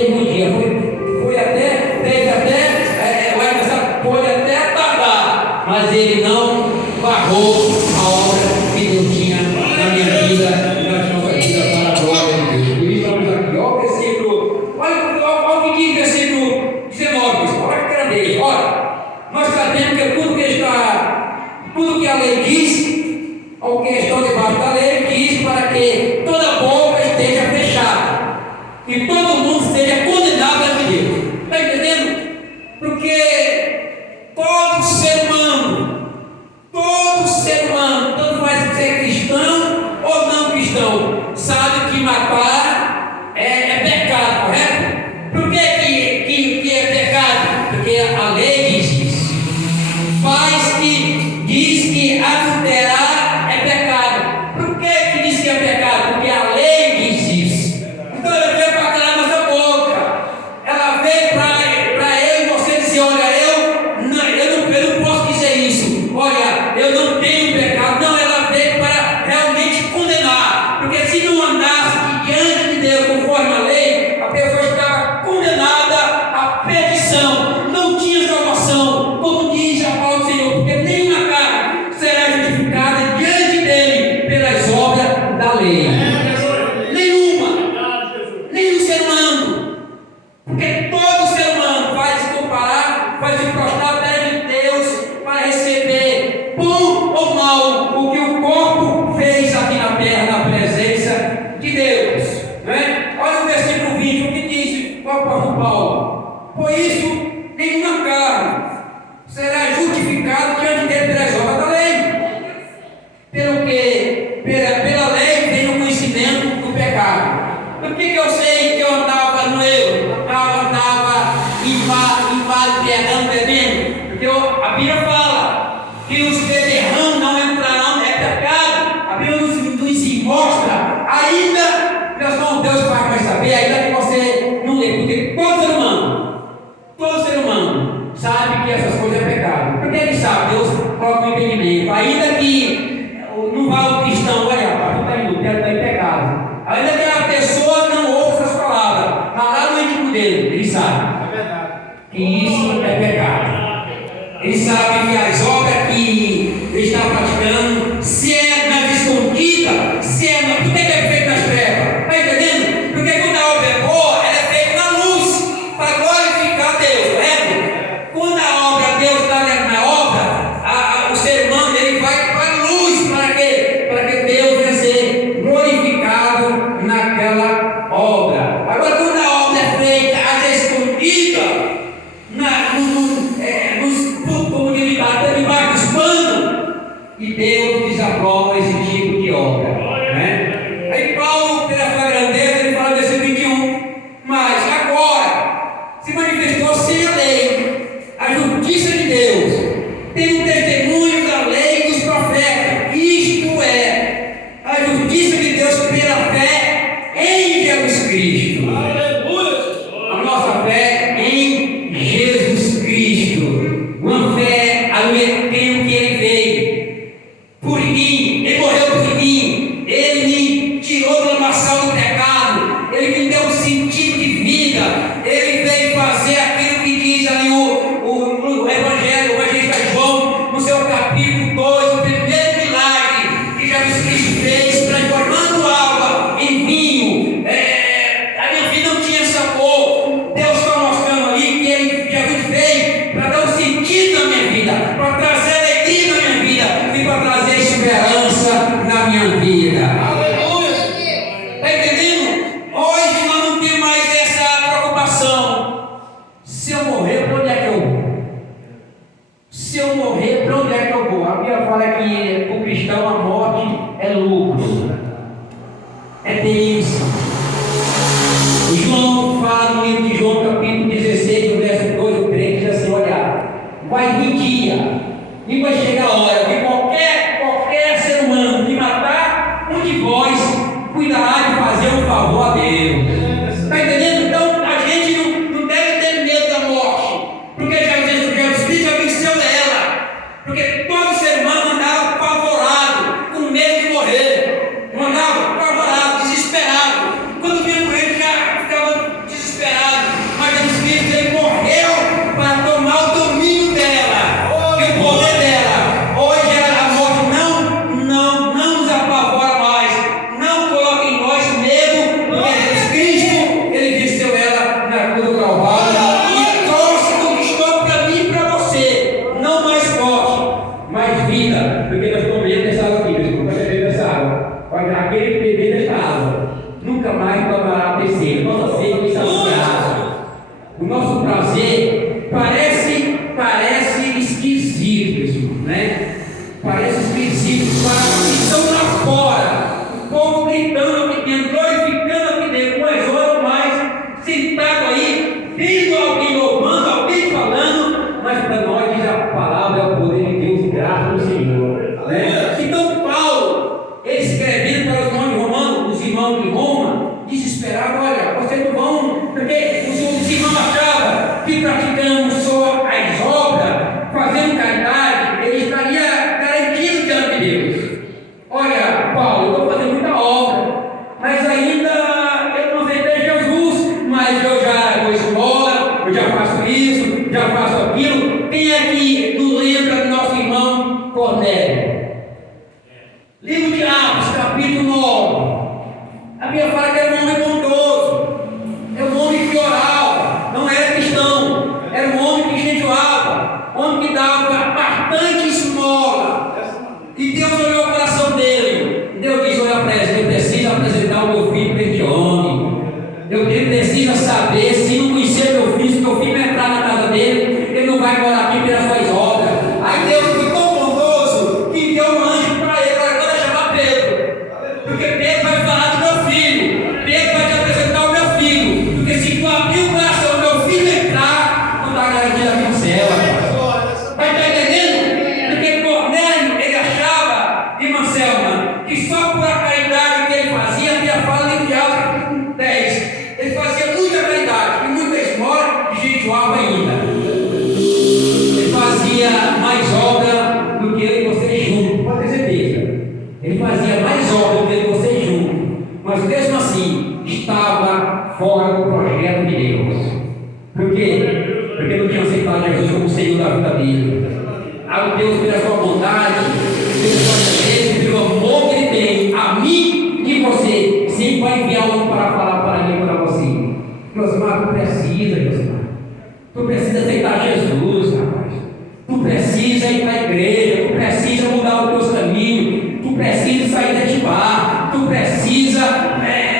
teve um dia, foi até, teve até, o aniversário pode até tardar, mas ele não barrou a obra que Deus tinha na minha vida, na nossa vida, para a glória de Deus. Por isso vamos aqui, olha o versículo, olha o que diz o versículo 19, olha que grandeza, olha, nós sabemos que tudo que a lei diz, ou que estão debaixo da lei, diz para que toda boca esteja fechada, que todo mundo seja condenado a Deus. Está entendendo? Porque todo ser humano, tanto faz ser cristão ou não cristão, sabe que matar é pecado, correto? Por que é pecado? Porque a lei diz isso. Diz que adulterar é pecado. Por que diz que é pecado? Porque a lei diz isso. Então ela veio para calar nossa boca. Ela veio para eu e você dizer: olha, eu não posso dizer isso. Olha, eu não tenho pecado. Não, ela veio para realmente condenar. Porque se não andasse diante de Deus conforme a lei, a pessoa estava condenada à perdição. Não tinha salvação. Como diz a palavra do Senhor, porque nenhuma carne será justificada diante dele pelas obras da lei. Nenhum ser humano. Porque todo ser humano vai se comparar, vai se prostrar perante Deus para receber bom ou mal o que o corpo fez aqui na terra, na presença de Deus. Né? Olha o versículo 20, o que diz o apóstolo Paulo: por isso, nenhuma carne será justificado diante dele pelas obras da lei. Pelo que pela lei vem o conhecimento do pecado. Por que eu sei que eu andava no erro? Eu andava bebendo? Porque a Bíblia fala que os beberrão não entrarão, é pecado. A Bíblia nos mostra, ainda, Deus vai saber, ainda que você não lê, porque todo ser humano sabe que essas coisas é pecado. Porque ele sabe, Deus coloca o entendimento. Ainda que não vá o cristão, olha, tu está indo, está em pecado. Ainda que a pessoa não ouça essas palavras, mas lá no íntimo dele, ele sabe que isso é pecado. Ele sabe que as obras que ele está praticando, se é na escondida, se é na. Por que é feito nas trevas? Está entendendo? Porque quando a obra é boa, ela é feita na luz, para glorificar Deus, correto? Quando a obra, Deus está na obra, o ser humano ele vai para a luz, para quê? Para que Deus venha ser glorificado naquela obra. Agora, quando a obra é feita às escondidas, como diz, até debaixo dos panos, e Deus desaprova esse tipo de obra. Né? Aí Paulo, pela sua grandeza, ele fala desse 21, mas agora se manifestou sem a lei, a justiça de Deus, tem um testemunho da lei e dos profetas, isto é, a justiça de Deus pela fé em Jesus Cristo. A nossa fé em Jesus Cristo, uma fé a creio que Ele veio por mim, Ele morreu por mim, Ele me tirou da lamaçal do pecado, Ele me deu um sentido de vida, Ele veio fazer aquilo que diz ali o Evangelho, o Evangelho de João, no seu capítulo 2, o primeiro milagre que Jesus Cristo fez, transformando água em vinho. A minha vida não tinha sabor. Deus está mostrando ali que Jesus veio para dar um sentido na minha vida, para trazer alegria na minha vida e para trazer esperança na minha vida. Aleluia! Está entendendo? Hoje nós não temos mais essa preocupação. Se eu morrer, para onde é que eu vou? Se eu morrer, para onde é que eu vou? A Bíblia fala que para o cristão a morte é lucro, é bênção. João fala no livro de João, capítulo 16, no verso 2 ou 3, diz assim: olha, vai vir dia e vai chegar a hora que qualquer ser humano que matar um de vós cuidará de fazer um favor a Deus. Está entendendo? Então a gente não deve ter medo da morte, porque Jesus Cristo já venceu ela. Porque todo ser humano andava apavorado, com medo de morrer, andava apavorado, desesperado. Quando vinha com ele, já ficava desesperado. vendo alguém louvando, alguém falando, mas para nós diz a palavra é o poder de Deus, graças ao Senhor. Né? Então Paulo, ele escrevendo para os irmãos de Roma, desesperado, olha, vocês não vão, porque os irmãos achavam que praticando só as obras, fazendo caridade, ele estaria garantido diante de Deus. Olha, Paulo, eu estou fazendo muita obra, mas ainda eu não aceitei Jesus, mas eu já dou esmola, eu já faço isso, já faço aquilo. Quem aqui nos lembra do nosso irmão Cornélio? Livro de Atos, capítulo 9. A Bíblia fala que era um homem bondoso, era um homem que orava, não era cristão, era um homem que jejuava, um homem que dava bastante esmola. E Deus olhou o coração dele. Deus disse: olha para ele, eu preciso apresentar o meu filho para este homem. Ele precisa saber, se não conhecer meu filho vai entrar na casa dele, ele não vai morar aqui pelas suas obras. Aí Deus foi tão bondoso que deu um anjo para ele. Agora vai chamar Pedro, porque Pedro vai falar do meu filho. Pedro vai te apresentar o meu filho, porque se tu abrir o coração do meu filho entrar, não está garantido aqui no céu. Vai estar entendendo? Porque Cornélio, ele achava, irmã Selma, que só por a caridade que ele fazia, a Bíblia fala em Atos 10, ele fazia muita caridade, e muita esmola, e jejuava ainda. Ele fazia mais obra do que eu e você junto, pode ter certeza. Ele fazia mais obra do que eu e você junto, mas mesmo assim, estava fora do projeto de Deus. Por quê? Porque não tinha aceitado Jesus como Senhor da vida dele. Ah, Deus, pela sua bondade, pela sua graça, pelo amor que Ele tem a mim e você, sempre vai enviar um para falar para mim e para você. Josmar, tu precisa, Josmar. Tu precisa aceitar Jesus, rapaz. Tu precisa ir para a igreja, tu precisa mudar os teus caminhos, tu precisa sair deste bar, tu precisa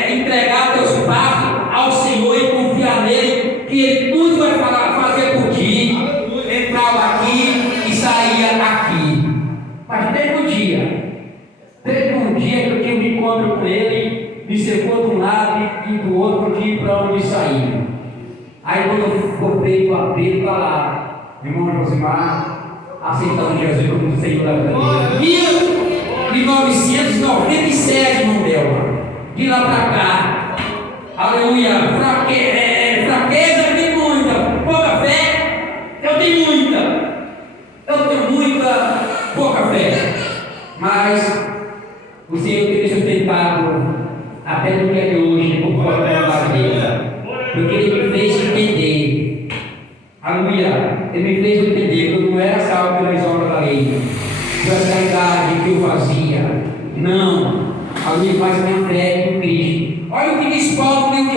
entregar teus passos ao Senhor e confiar nele, que Ele tudo vai fazer por ti. Entrava aqui e saía aqui. Mas teve um dia que eu tive um encontro com ele, me secou de um lado e do outro dia para onde sair. Aí quando eu voltei para o apelo, está lá, irmão Josimar, aceitando Jesus como Senhor da vida dele. 1997, irmão Delma, de lá para cá, aleluia, fraqueza tem muita, pouca fé, eu tenho muita, pouca fé, mas o Senhor tem me sustentado até no dia de hoje, por causa da vontade dele, porque Ele me fez entender, aleluia, Ele me fez entender que eu não era salvo pelas obras da lei, pela caridade que eu fazia, não, aleluia, mas minha fé em Cristo. Olha o que diz Paulo no livro de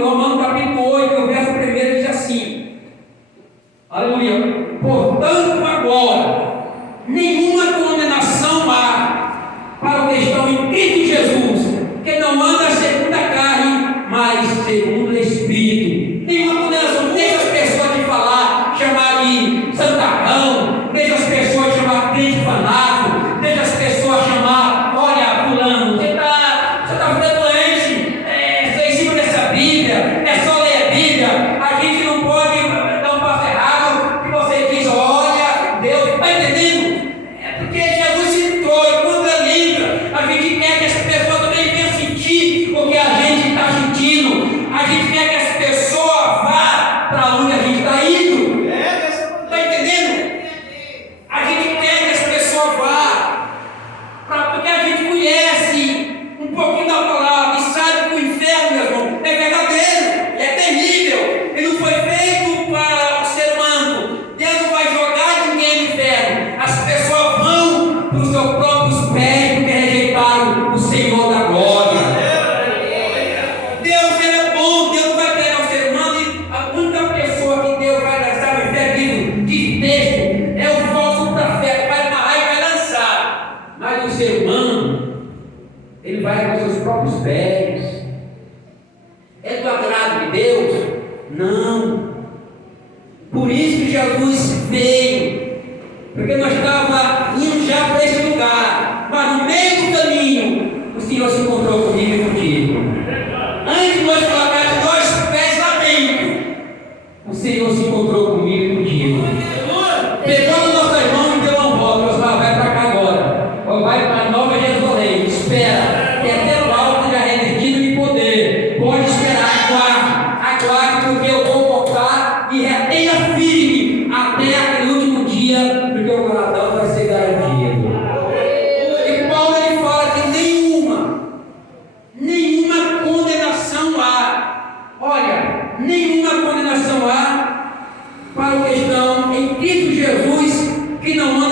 Romanos, capítulo 8, o verso 1 diz assim, aleluia, portanto agora, nenhuma condenação há para o que estão em Cristo Jesus, que não anda segundo a carne, mas segundo o Espírito. Nenhuma condenação. Deixa as pessoas te falar, chamar de santarrão, deixa as pessoas chamar crente fanático, deixa as pessoas chamar, olha, fulano, você está ficando doente, você em cima dessa Bíblia, é só ler a Bíblia, a gente não pode dar um passo errado, que você diz, olha, Deus, está entendendo? É porque Jesus entrou, e quando Ele entra, a gente quer que as pessoas também venham sentir o que a gente está sentindo, a gente quer que as pessoas vá para onde a gente está indo, está entendendo? A gente quer que as pessoas vá, porque a gente conhece um pouquinho da palavra e sabe que o inferno, meu irmão, é verdadeiro, é terrível, ele não foi feito para o ser humano, Deus não vai jogar ninguém no inferno, as pessoas vão para os seus próprios pés porque rejeitaram o Senhor da glória. Deus, Ele é bom, Deus não vai pegar o ser humano e a única pessoa que Deus vai lançar no inferno, diz texto, é o falso profeta, vai amarrar e vai lançar, mas o ser humano, ele vai com seus próprios pés. É do agrado de Deus? Não. Por isso que Jesus veio, porque nós estávamos indo já para esse lugar, mas no meio do caminho o Senhor se encontrou comigo e contigo. Antes de nós colocarmos 2 pés lá dentro,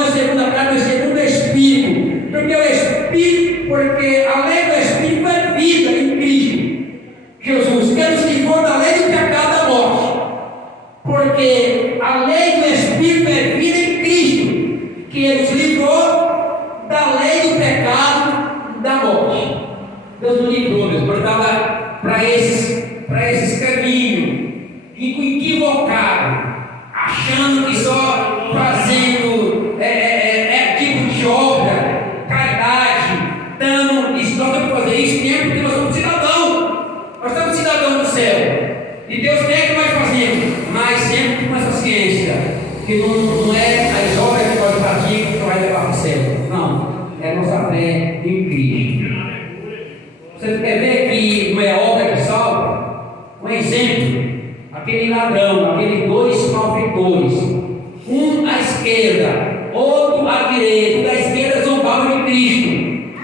na segunda carta, no segundo Espírito. Porque o Espírito, porque a lei do Espírito é vida em Cristo Jesus, que nos livrou da lei do pecado da morte. Porque a lei do Espírito é vida em Cristo, que nos livrou da lei do pecado da morte. Deus nos livrou, Deus, porque estava para esses caminhos equivocados, achando que só fazendo tipo de obra, caridade, dando isso, nós temos que fazer isso mesmo, porque nós somos cidadãos. Nós somos cidadãos do céu. E Deus quer que nós fazemos, mas sempre com essa ciência, que não é as obras que nós praticamos que vai levar para o céu. Não, é a nossa fé em Cristo. Você quer ver que não é obra que salva? Um exemplo, aquele ladrão, aqueles dois malfeitores, um à esquerda, outro à direita. O da esquerda zombava de Cristo,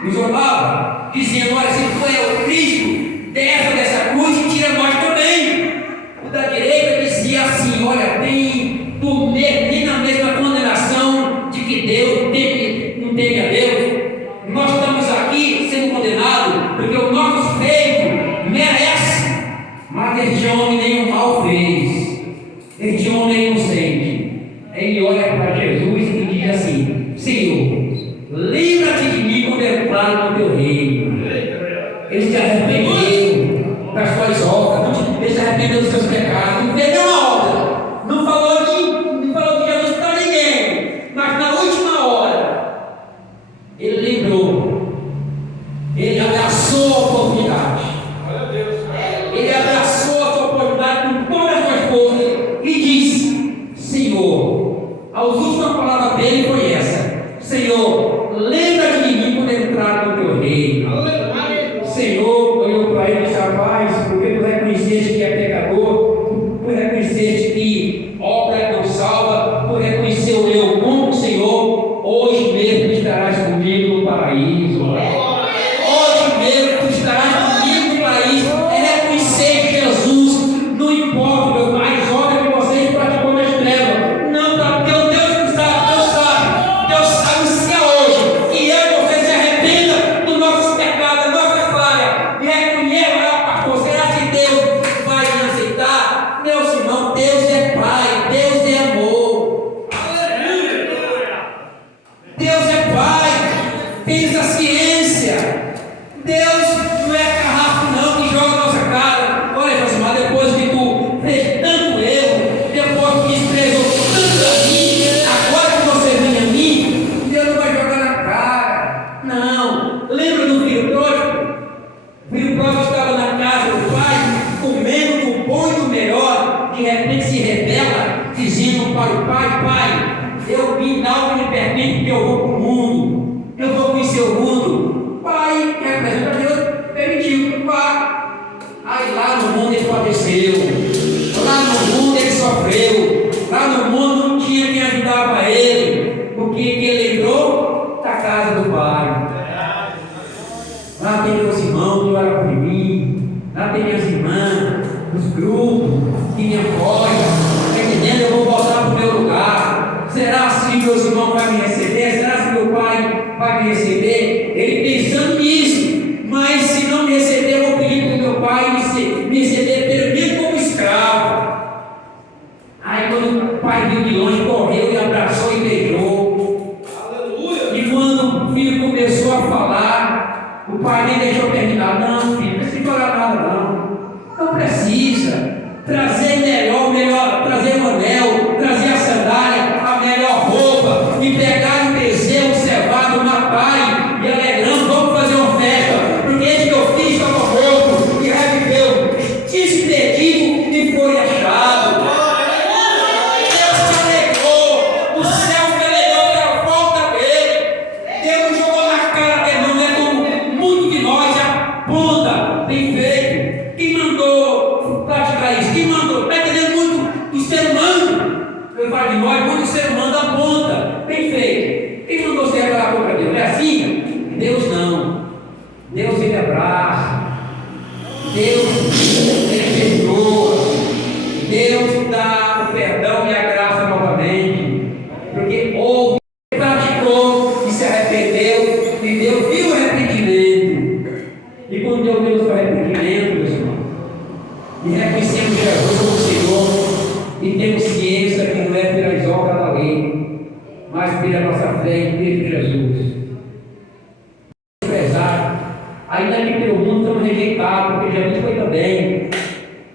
não zombava, dizendo: olha, se tu é o Cristo, desce dessa cruz e tira nós também. O da direita dizia assim: olha, tem tu nem na mesma condenação de que Deus não teme a Deus. Nós estamos aqui sendo condenados porque o nosso feito merece, mas este homem nenhum mal fez, este homem é inocente. Ele olha para Jesus e diz assim: Senhor, livra-te de mim quando eu entrar no teu reino. Ele se arrependeu das suas obras, ele se arrependeu dos seus pecados, não fez nenhuma obra, não falou de Jesus para ninguém, mas na última hora ele lembrou, ele abraçou a oportunidade, ele abraçou a sua oportunidade com todas as suas forças e disse: Senhor, a última palavra dele foi essa: Senhor, lembra-te de mim quando entrar no teu reino. Senhor olhou para ele e disse: rapaz, porque tu reconheceste que é pecador, tu reconheceste que obra não salva, tu reconheceu eu como Senhor, hoje mesmo estarás comigo no paraíso. Hoje mesmo tu estarás comigo no paraíso. É reconhecer Jesus, não importa, meu Pai, as obras que vocês praticam nas trevas, não, porque o Deus sabe se é hoje que eu e você se arrependa dos nossos pecados, da nossa falha, e reconheça, pastor, será que Deus vai me aceitar? Meus irmãos, Deus é Pai, Deus é amor. Deus é Pai, fez a ciência. Deus não é carrasco não que joga na nossa cara. Olha, meus irmãos, depois que tu fez tanto erro, depois que desprezou tanto a mim, agora que você vem a mim, Deus não vai jogar na cara. Não. Lembra do filho pródigo? O filho pródigo estava na casa do pai, comendo do bom e do melhor, de repente se rebela, dizendo para o pai: pai, eu vim dar o que me permite, porque eu vou para o mundo, eu vou conhecer o mundo. O pai, que representa Deus, permitiu que vá. Aí lá no mundo ele padeceu, lá no mundo ele sofreu, lá no mundo não tinha quem ajudava ele, porque ele lembrou da casa do pai. Lá tem meus irmãos que oram por mim, lá tem minhas irmãs, os grupos que me apoiam, está entendendo? Eu vou voltar para o meu lugar. Será assim meus irmãos vão me receber? Será que meu pai vai me receber? Ele pensando nisso, mas se não me receber, eu vou pedir para o meu pai me receber pelo menos como escravo. Aí quando o pai viu de longe, correu e abraçou e beijou. Aleluia! E quando o filho começou a falar, o pai nem deixou terminar. Não, filho, não precisa falar nada não. Não precisa. Trazer melhor, trazer o anel, trazer a sandália, a melhor roupa, e pegar o bezerro cevado, matar e alegrando, vamos fazer uma festa, porque esse teu filho estava morto e reviveu, disse perdido e foi achado. Deus se alegrou, o céu se alegrou pela volta dele. Deus jogou na cara dele, não é como muito de nós aponta, bem feito. Quem mandou praticar isso? Quem mandou? Está entendendo muito do ser humano? Ele fala de nós, muito do ser humano aponta, bem feito. Quem mandou você agarrar a boca de Deus? É assim? Deus não. Deus ele abraça. Deus ele perdoa. Deus dá o perdão e a graça novamente. Porque houve para temos ciência que não é pelas obras da lei, mas pela nossa fé em Cristo Jesus. Ainda que pelo mundo estamos rejeitados, porque Jesus foi também.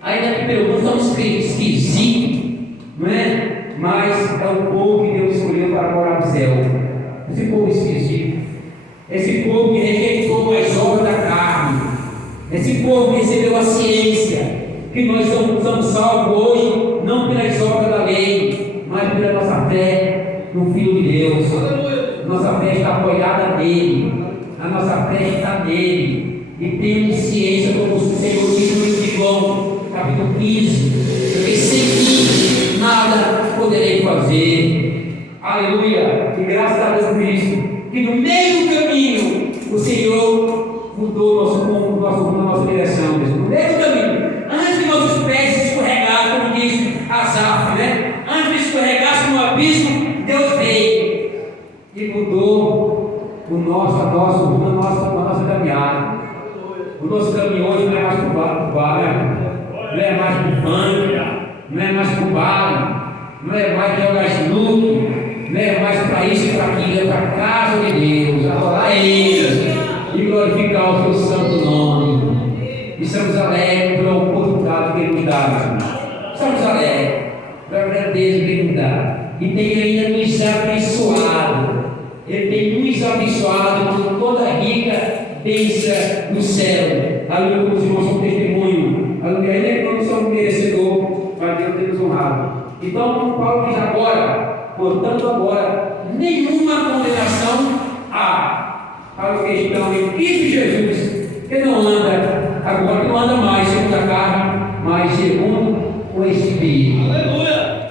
Ainda que pelo mundo estamos esquisitos, não é? Mas é o povo que Deus escolheu para morar no céu. Esse povo esquisito, esse povo que rejeitou as obras da carne, esse povo que recebeu a ciência que nós somos salvos hoje, não pelas obras da lei, mas pela nossa fé no Filho de Deus. Nossa fé está apoiada nele. A nossa fé está nele, e temos ciência, como o Senhor diz no livro de João, capítulo 15, que sem mim nada poderei fazer. Aleluia! E graças a Deus por isso, que no meio do caminho o Senhor mudou o nosso rumo, a nossa direção. No meio do caminho, antes que nossos pés se escorregassem, como diz Asaf, né? Antes de escorregassem no abismo, Deus veio e mudou a nossa caminhada. O nosso caminho hoje não é mais para o bar, não é mais para o funk, não é mais para o bar, não é mais para jogar snook, não é mais para isso e para aquilo, é para a casa de Deus, adorar a Ele e glorificar o seu santo nome. E estamos alegres pela oportunidade que Ele nos dá. Estamos alegres pela grandeza que Ele nos dá. E tem ainda nos abençoado. Ele tem nos abençoado com toda a rica bênção no céu. Aleluia, como os irmãos são testemunho. Aleluia, ainda não somos merecedores, mas Deus tem nos honrado. Então, Paulo diz agora, portanto, agora, nenhuma condenação há para o que estão em Cristo Jesus, que não anda, agora não anda mais segundo a carne, mas segundo o Espírito. Aleluia.